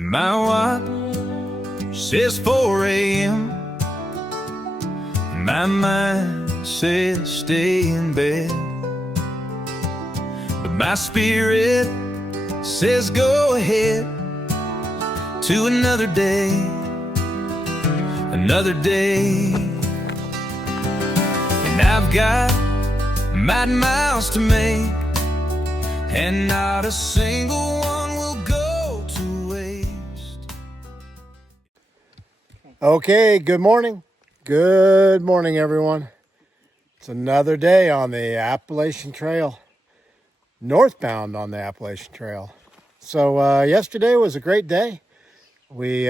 My watch says 4 a.m. My mind says stay in bed, but my spirit says go ahead to another day, another day. And I've got miles to make, and not a single one will go to waste. Okay, good morning. Good morning, everyone. It's another day on the Appalachian Trail, northbound on the Appalachian Trail. So yesterday was a great day. We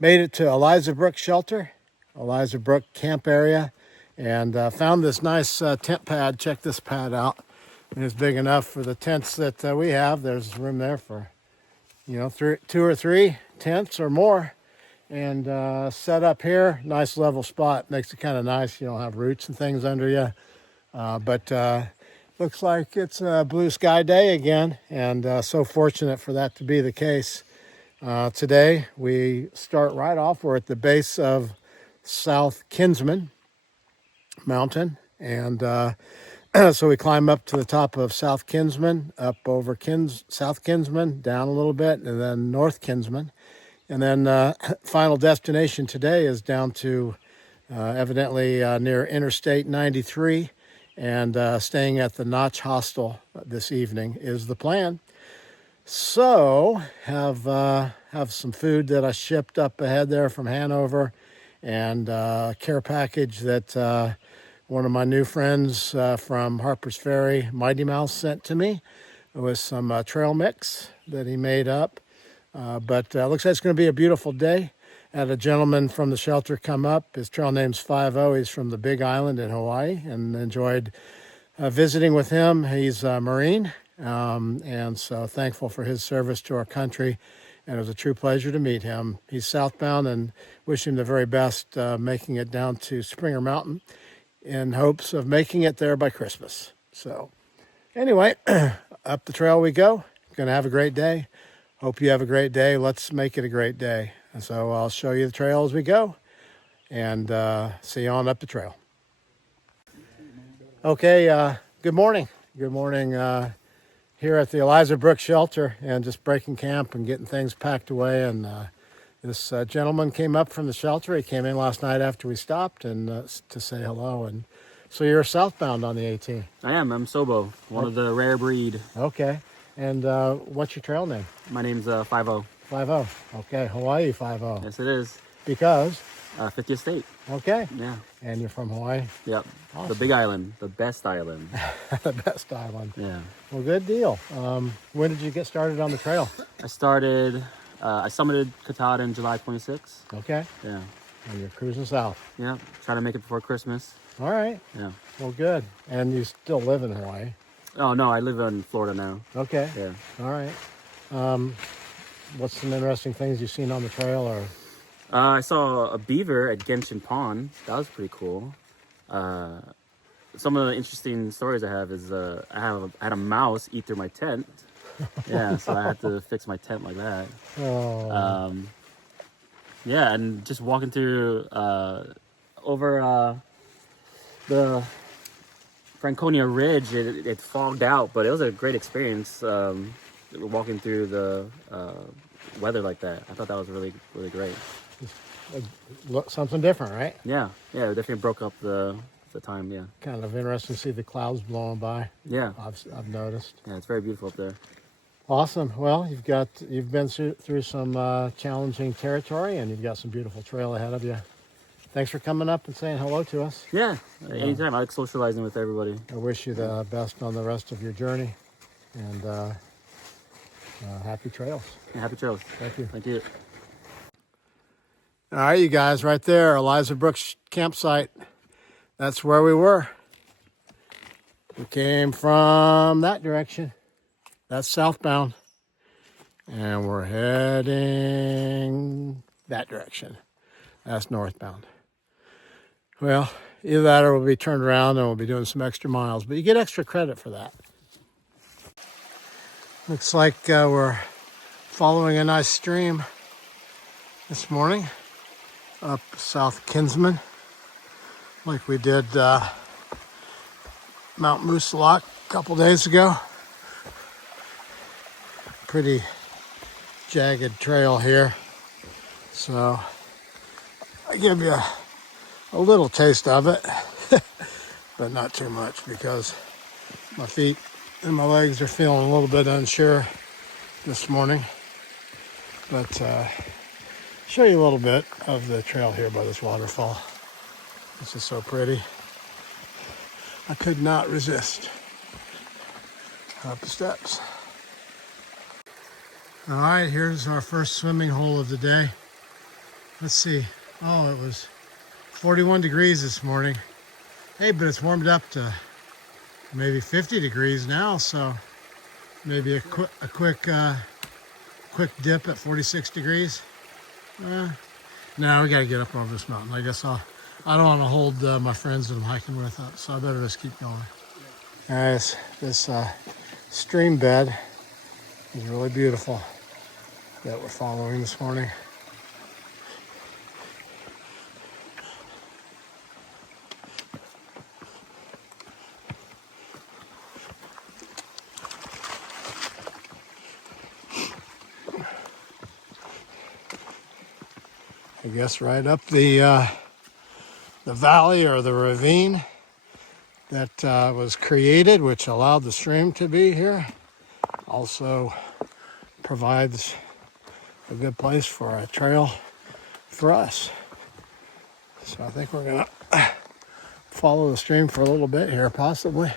made it to Eliza Brook Shelter, Eliza Brook camp area, and found this nice tent pad. Check this pad out. It's big enough for the tents that we have. There's room there for, 2 or 3 tents or more. And set up here, nice level spot. Makes it kind of nice. You don't have roots and things under you. But looks like it's a blue sky day again, and so fortunate for that to be the case. Today we start right off. We're at the base of South Kinsman Mountain, and so we climb up to the top of South Kinsman, up over South Kinsman, down a little bit, and then North Kinsman. And then final destination today is down to evidently near Interstate 93, and staying at the Notch Hostel this evening is the plan. So have some food that I shipped up ahead there from Hanover, and care package that one of my new friends from Harper's Ferry, Mighty Mouse, sent to me. It was some trail mix that he made up. But looks like it's going to be a beautiful day. Had a gentleman from the shelter come up. His trail name's 50. He's from the Big Island in Hawaii, and enjoyed visiting with him. He's a Marine, and so thankful for his service to our country. And it was a true pleasure to meet him. He's southbound, and wish him the very best making it down to Springer Mountain in hopes of making it there by Christmas. So anyway, up the trail we go. Going to have a great day. Hope you have a great day. Let's make it a great day. And so I'll show you the trail as we go, and see you on up the trail. Okay, good morning. Good morning here at the Eliza Brook Shelter, and just breaking camp and getting things packed away. And this gentleman came up from the shelter. He came in last night after we stopped, and to say hello. And so you're southbound on the AT. I am. I'm Sobo, one of the rare breed. Okay. And what's your trail name? My name's 50. 50. Okay, Hawaii 50. Yes, it is. Because? 50th state. Okay. Yeah. And you're from Hawaii? Yep. Awesome. The Big Island, the best island. The best island. Yeah. Well, good deal. When did you get started on the trail? I started, I summited Katahdin July 26th. Okay. Yeah. And you're cruising south. Yeah. Try to make it before Christmas. All right. Yeah. Well, good. And you still live in Hawaii? Oh, no, I live in Florida now. Okay. Yeah. All right. What's some interesting things you've seen on the trail? Or I saw a beaver at Genshin Pond. That was pretty cool. Some of the interesting stories I have is I had a mouse eat through my tent. Yeah, so I had to fix my tent like that. Oh. Yeah, and just walking through over the Franconia Ridge, it fogged out, but it was a great experience walking through the weather like that. I thought that was really, really great. Something different, right? Yeah, it definitely broke up the time. Yeah, Kind of interesting to see the clouds blowing by. yeah, I've noticed. yeah. It's very beautiful up there. Awesome. Well, you've been through some challenging territory, and you've got some beautiful trail ahead of you. Thanks for coming up and saying hello to us. Yeah, anytime. I like socializing with everybody. I wish you the best on the rest of your journey, and happy trails. Yeah, happy trails. Thank you. Thank you. All right, you guys, right there, Eliza Brook campsite. That's where we were. We came from that direction. That's southbound. And we're heading that direction. That's northbound. Well, either that or we'll be turned around and we'll be doing some extra miles. But you get extra credit for that. Looks like we're following a nice stream this morning up South Kinsman, like we did Mount Moosilauke a couple days ago. Pretty jagged trail here, so I give you a little taste of it, but not too much because my feet and my legs are feeling a little bit unsure this morning. But show you a little bit of the trail here by this waterfall. It's just so pretty. I could not resist. Up the steps. All right, here's our first swimming hole of the day. Let's see. Oh, it was 41 degrees this morning. Hey, but it's warmed up to maybe 50 degrees now, so maybe a quick dip at 46 degrees. No, we got to get up over this mountain. I guess I don't want to hold my friends that I'm hiking with up, so I better just keep going. Guys, this stream bed is really beautiful that we're following this morning. I guess right up the valley or the ravine that was created, which allowed the stream to be here, also provides a good place for a trail for us. So I think we're gonna follow the stream for a little bit here, possibly.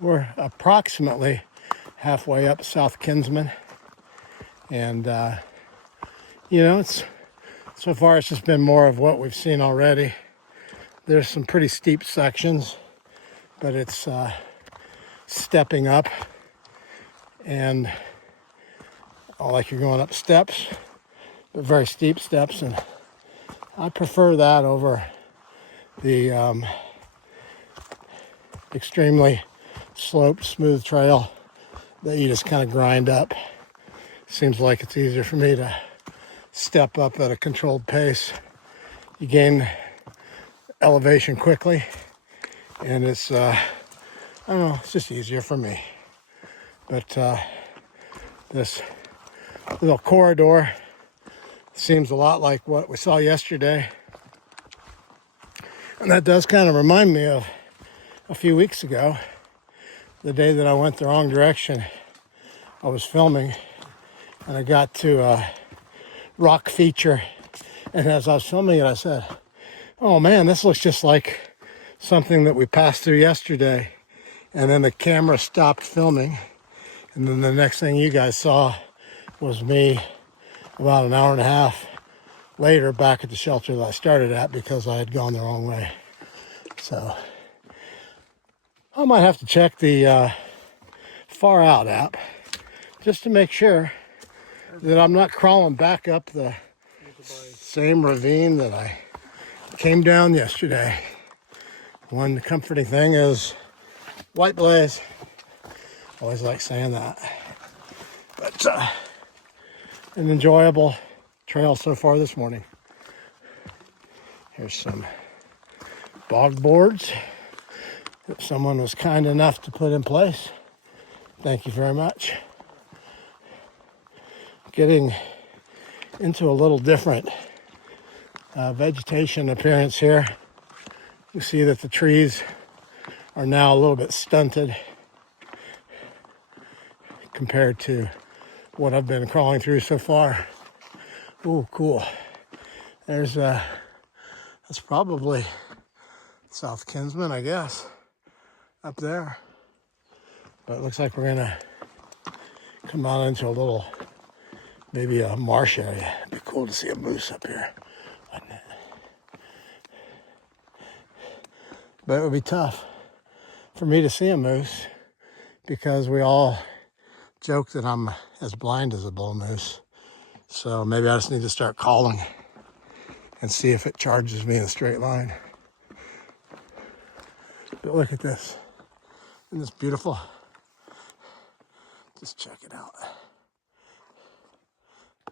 We're approximately halfway up South Kinsman, and so far it's just been more of what we've seen already. There's some pretty steep sections, but it's stepping up, and like you're going up steps, but very steep steps, and I prefer that over the extremely sloped, smooth trail that you just kind of grind up. Seems like it's easier for me to step up at a controlled pace. You gain elevation quickly, and it's I don't know, it's just easier for me. But this little corridor seems a lot like what we saw yesterday, and that does kind of remind me of a few weeks ago, the day that I went the wrong direction. I was filming and I got to a rock feature, and as I was filming it I said, oh man, this looks just like something that we passed through yesterday. And then the camera stopped filming, and then the next thing you guys saw was me about an hour and a half later back at the shelter that I started at because I had gone the wrong way. So I might have to check the Far Out app just to make sure that I'm not crawling back up the same ravine that I came down yesterday. One comforting thing is white blaze. Always like saying that. But an enjoyable trail so far this morning. Here's some bog boards that someone was kind enough to put in place. Thank you very much. Getting into a little different vegetation appearance here. You see that the trees are now a little bit stunted compared to what I've been crawling through so far. Oh, cool. There's that's probably South Kinsman, I guess, up there. But it looks like we're gonna come out into a little, maybe a marsh area. It'd be cool to see a moose up here. But it would be tough for me to see a moose because we all joke that I'm as blind as a bull moose. So maybe I just need to start calling and see if it charges me in a straight line. But look at this. Isn't this beautiful? Just check it out.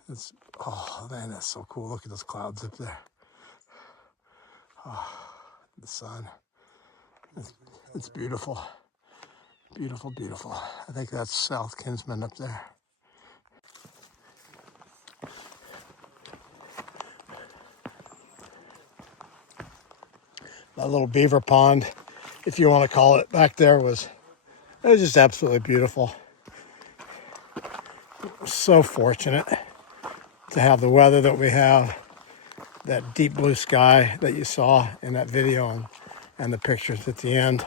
It's, oh man, that's so cool. Look at those clouds up there. Oh, the sun. It's beautiful. Beautiful, beautiful. I think that's South Kinsman up there. That little beaver pond, if you want to call it, back there it was just absolutely beautiful. So fortunate to have the weather that we have, that deep blue sky that you saw in that video and the pictures at the end.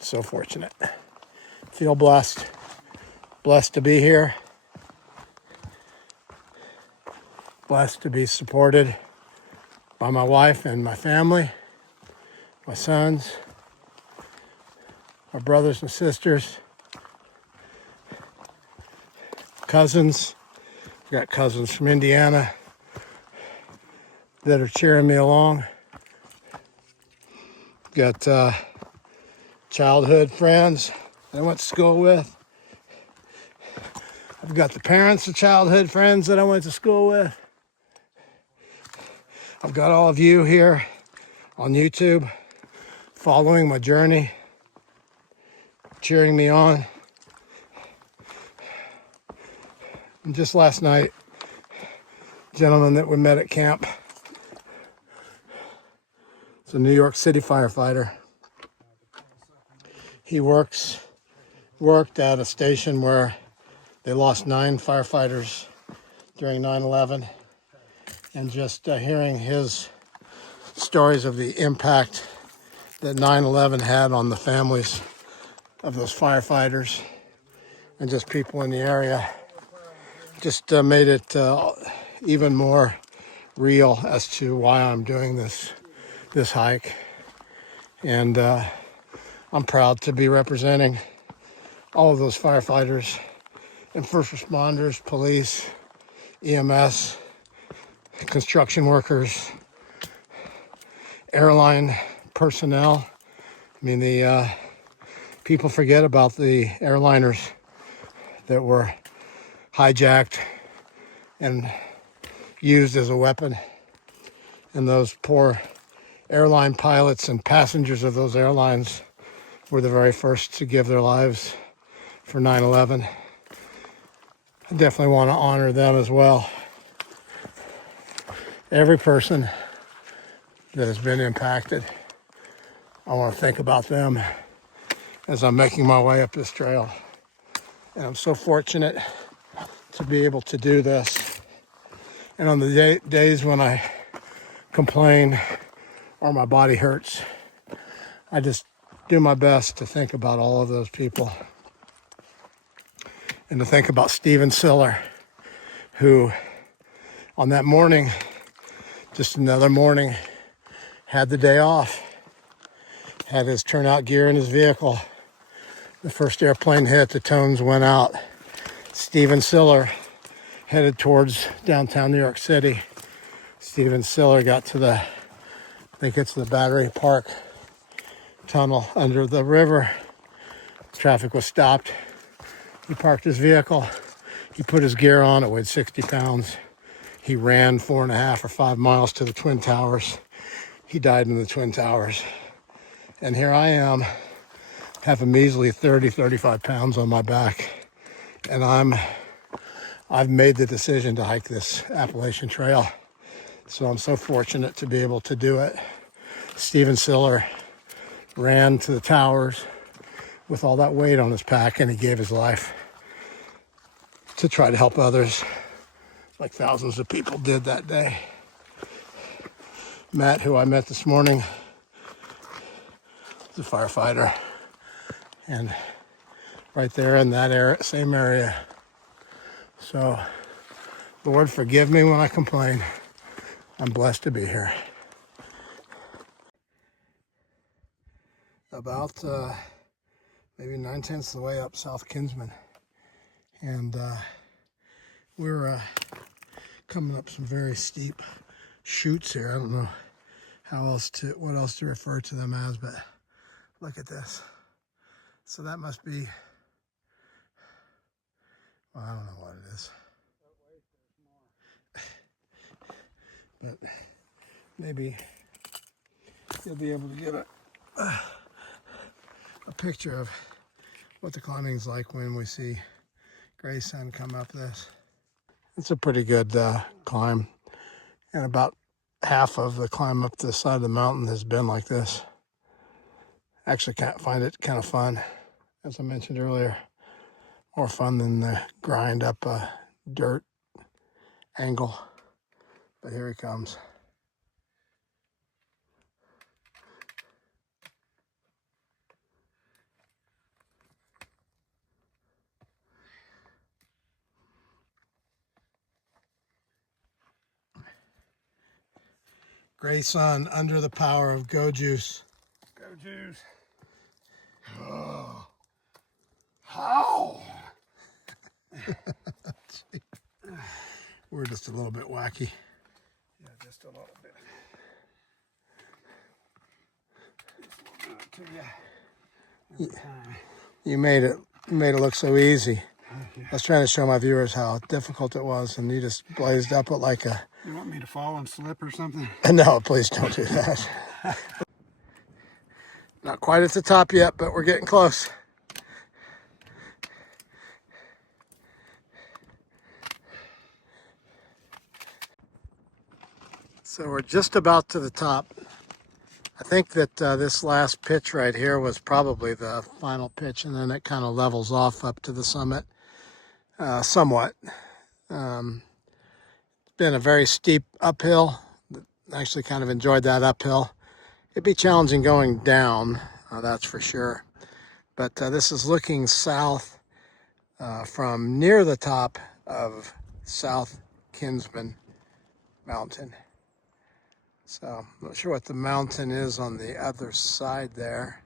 So fortunate. Feel blessed. Blessed to be here. Blessed to be supported by my wife and my family, my sons, my brothers and sisters, cousins. I've got cousins from Indiana that are cheering me along. Got childhood friends that I went to school with. I've got the parents of childhood friends that I went to school with. I've got all of you here on YouTube following my journey, cheering me on. And just last night, gentleman that we met at camp, it's a New York City firefighter. He worked at a station where they lost 9 firefighters during 9/11. And just hearing his stories of the impact that 9/11 had on the families of those firefighters and just people in the area just made it even more real as to why I'm doing this hike. And I'm proud to be representing all of those firefighters and first responders, police, EMS, construction workers, airline personnel. I mean, the people forget about the airliners that were hijacked and used as a weapon. And those poor airline pilots and passengers of those airlines were the very first to give their lives for 9/11. I definitely want to honor them as well. Every person that has been impacted, I want to think about them as I'm making my way up this trail. And I'm so fortunate to be able to do this. And on the days when I complain or my body hurts, I just do my best to think about all of those people. And to think about Steven Siller, who on that morning, just another morning, had the day off, had his turnout gear in his vehicle. The first airplane hit, the tones went out. Steven Siller headed towards downtown New York City. Steven Siller got to I think it's the Battery Park tunnel under the river. Traffic was stopped. He parked his vehicle. He put his gear on. It weighed 60 pounds. He ran 4.5 or 5 miles to the Twin Towers. He died in the Twin Towers. And here I am, have a measly 35 pounds on my back. And I've made the decision to hike this Appalachian Trail. So I'm so fortunate to be able to do it. Steven Siller ran to the towers with all that weight on his back, and he gave his life to try to help others, like thousands of people did that day. Matt, who I met this morning, is a firefighter and right there in that area, same area. So, Lord, forgive me when I complain. I'm blessed to be here. About maybe 9/10 of the way up South Kinsman, and we're coming up some very steep chutes here. I don't know what else to refer to them as, but look at this. So that must be, well, I don't know what it is, but maybe you'll be able to get a picture of what the climbing's like when we see gray sun come up this. It's a pretty good climb, and about half of the climb up the side of the mountain has been like this. Actually, find it kind of fun, as I mentioned earlier. More fun than the grind up a dirt angle. But here he comes. Gray sun under the power of Go Juice. Go Juice. Oh. How? We're just a little bit wacky. Yeah, just a little bit. You made it look so easy. I was trying to show my viewers how difficult it was, and you just blazed up it like a... You want me to fall and slip or something? No, please don't do that. Not quite at the top yet, but we're getting close. So we're just about to the top. I think that this last pitch right here was probably the final pitch, and then it kind of levels off up to the summit somewhat. It's been a very steep uphill. Actually kind of enjoyed that uphill. It'd be challenging going down, that's for sure. But this is looking south from near the top of South Kinsman Mountain. So I'm not sure what the mountain is on the other side there.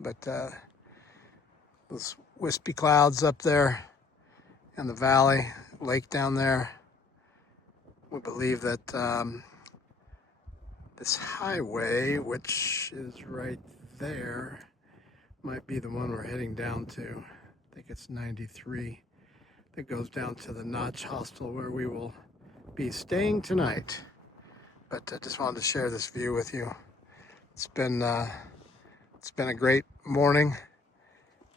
But those wispy clouds up there in the valley, lake down there. We believe that this highway, which is right there, might be the one we're heading down to. I think it's 93. That goes down to the Notch Hostel where we will be staying tonight. But I just wanted to share this view with you. It's been a great morning,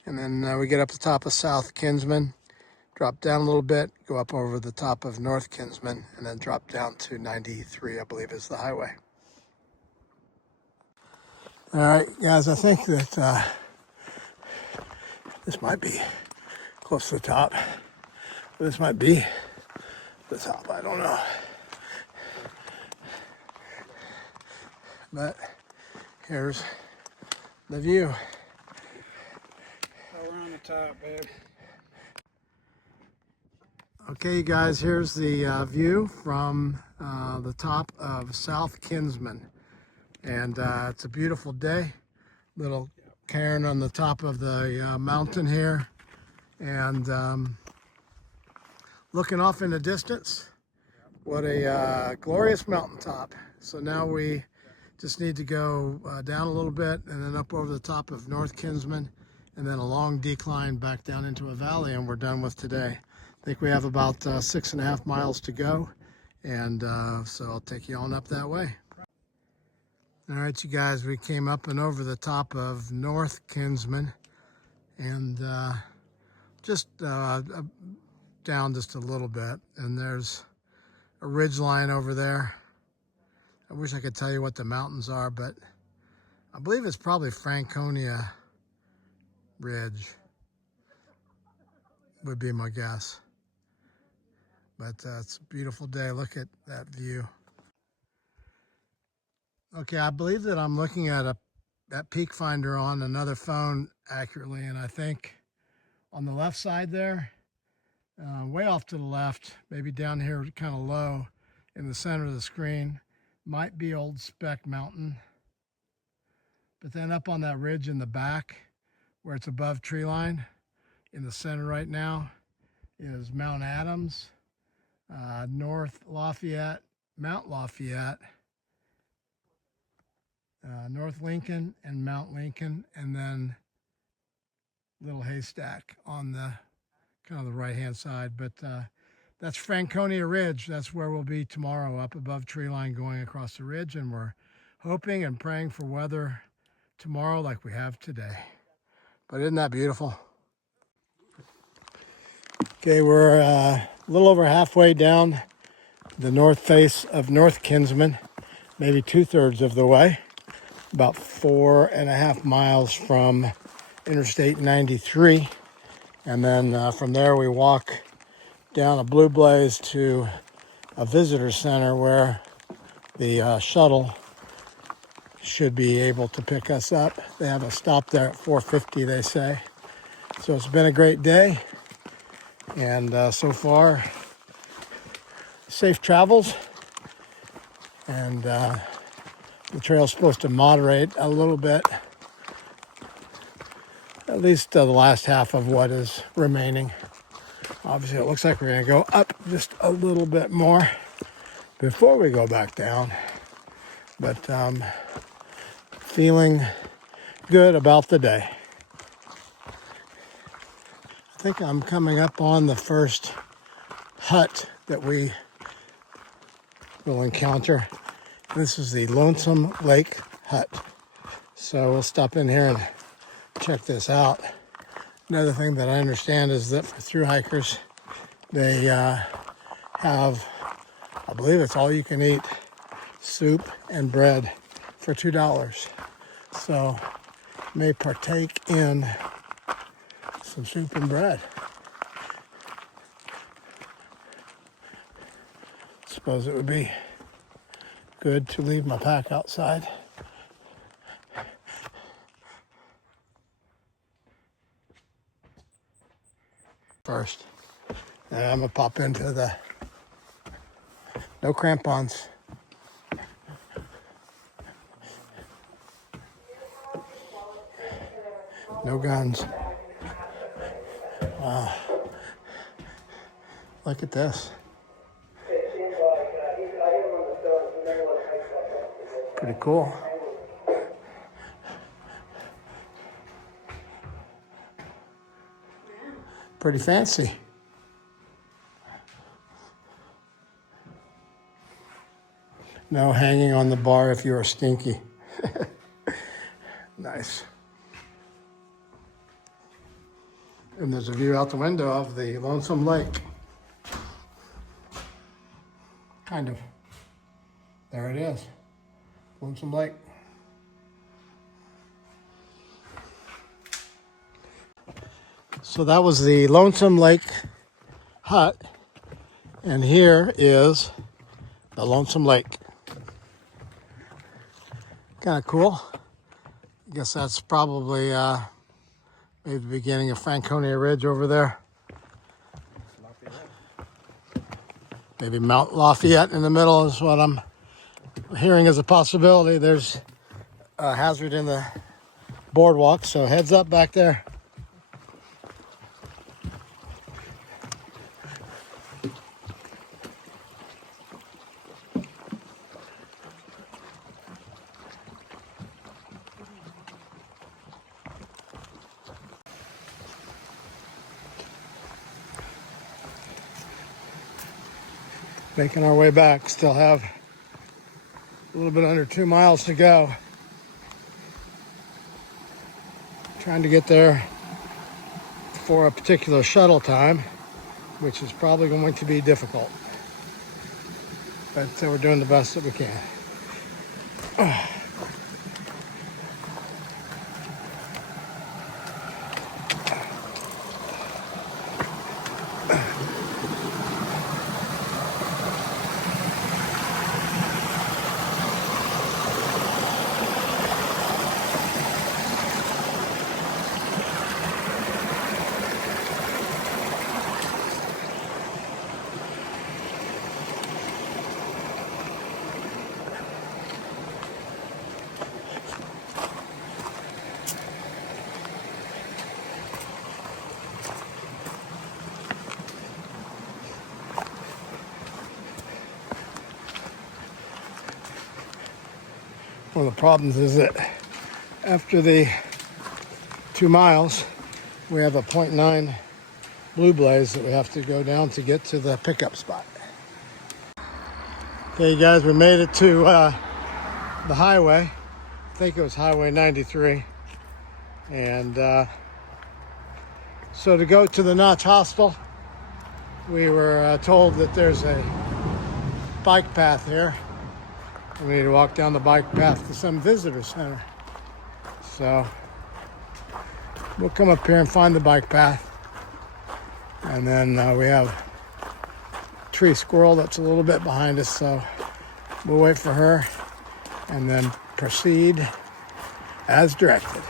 and then we get up the top of South Kinsman, drop down a little bit, go up over the top of North Kinsman, and then drop down to 93, I believe is the highway. All right, guys, I think that this might be close to the top. This might be the top, I don't know. But here's the view. Oh, we're on the top, babe. Okay, you guys, here's the view from the top of South Kinsman. And it's a beautiful day. Little cairn on the top of the mountain here. And looking off in the distance, what a glorious mountaintop. So now we just need to go down a little bit and then up over the top of North Kinsman, and then a long decline back down into a valley, and we're done with today. I think we have about 6.5 miles to go, and so I'll take you on up that way. All right, you guys, we came up and over the top of North Kinsman, and just down just a little bit, and there's a ridge line over there. I wish I could tell you what the mountains are, but I believe it's probably Franconia Ridge would be my guess. But it's a beautiful day. Look at that view. Okay, I believe that I'm looking at that peak finder on another phone accurately, and I think on the left side there, way off to the left, maybe down here kind of low in the center of the screen, might be Old Speck Mountain. But then up on that ridge in the back, where it's above tree line, in the center right now, is Mount Adams, North Lafayette, Mount Lafayette, North Lincoln and Mount Lincoln, and then Little Haystack on the kind of the right-hand side. But that's Franconia Ridge. That's where we'll be tomorrow, up above tree line going across the ridge, and we're hoping and praying for weather tomorrow like we have today. But isn't that beautiful? Okay, we're a little over halfway down the north face of North Kinsman, maybe 2/3 of the way, about 4.5 miles from Interstate 93. And then from there we walk down a Blue Blaze to a visitor center where the shuttle should be able to pick us up. They have a stop there at 4:50, they say. So it's been a great day, and so far, safe travels. And the trail's supposed to moderate a little bit, at least the last half of what is remaining. Obviously, it looks like we're going to go up just a little bit more before we go back down. But feeling good about the day. I think I'm coming up on the first hut that we will encounter. This is the Lonesome Lake Hut. So we'll stop in here and check this out. Another thing that I understand is that for thru hikers, they have, I believe it's all you can eat, soup and bread for $2. So may partake in some soup and bread. Suppose it would be good to leave my pack outside. First, and I'm gonna pop into the no crampons. No guns. Wow. Look at this. Pretty cool. Pretty fancy. No hanging on the bar if you are stinky. Nice. And there's a view out the window of the Lonesome Lake. Kind of. There it is. Lonesome Lake. So that was the Lonesome Lake Hut. And here is the Lonesome Lake. Kind of cool. I guess that's probably maybe the beginning of Franconia Ridge over there. Maybe Mount Lafayette in the middle is what I'm hearing as a possibility. There's a hazard in the boardwalk, so heads up back there. Making our way back, still have a little bit under 2 miles to go. Trying to get there for a particular shuttle time, which is probably going to be difficult. But we're doing the best that we can. One of the problems is that after the 2 miles, we have a .9 blue blaze that we have to go down to get to the pickup spot. Okay, guys, we made it to the highway. I think it was Highway 93. And so to go to the Notch Hostel, we were told that there's a bike path here. We need to walk down the bike path to some visitor center. So we'll come up here and find the bike path. And then we have a tree squirrel that's a little bit behind us, so we'll wait for her and then proceed as directed.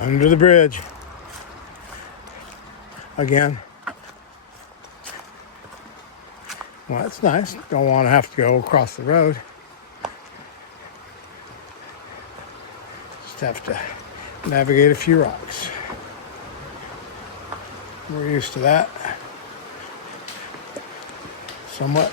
Under the bridge. Again. Well, that's nice. Don't want to have to go across the road. Just have to navigate a few rocks. We're used to that. Somewhat.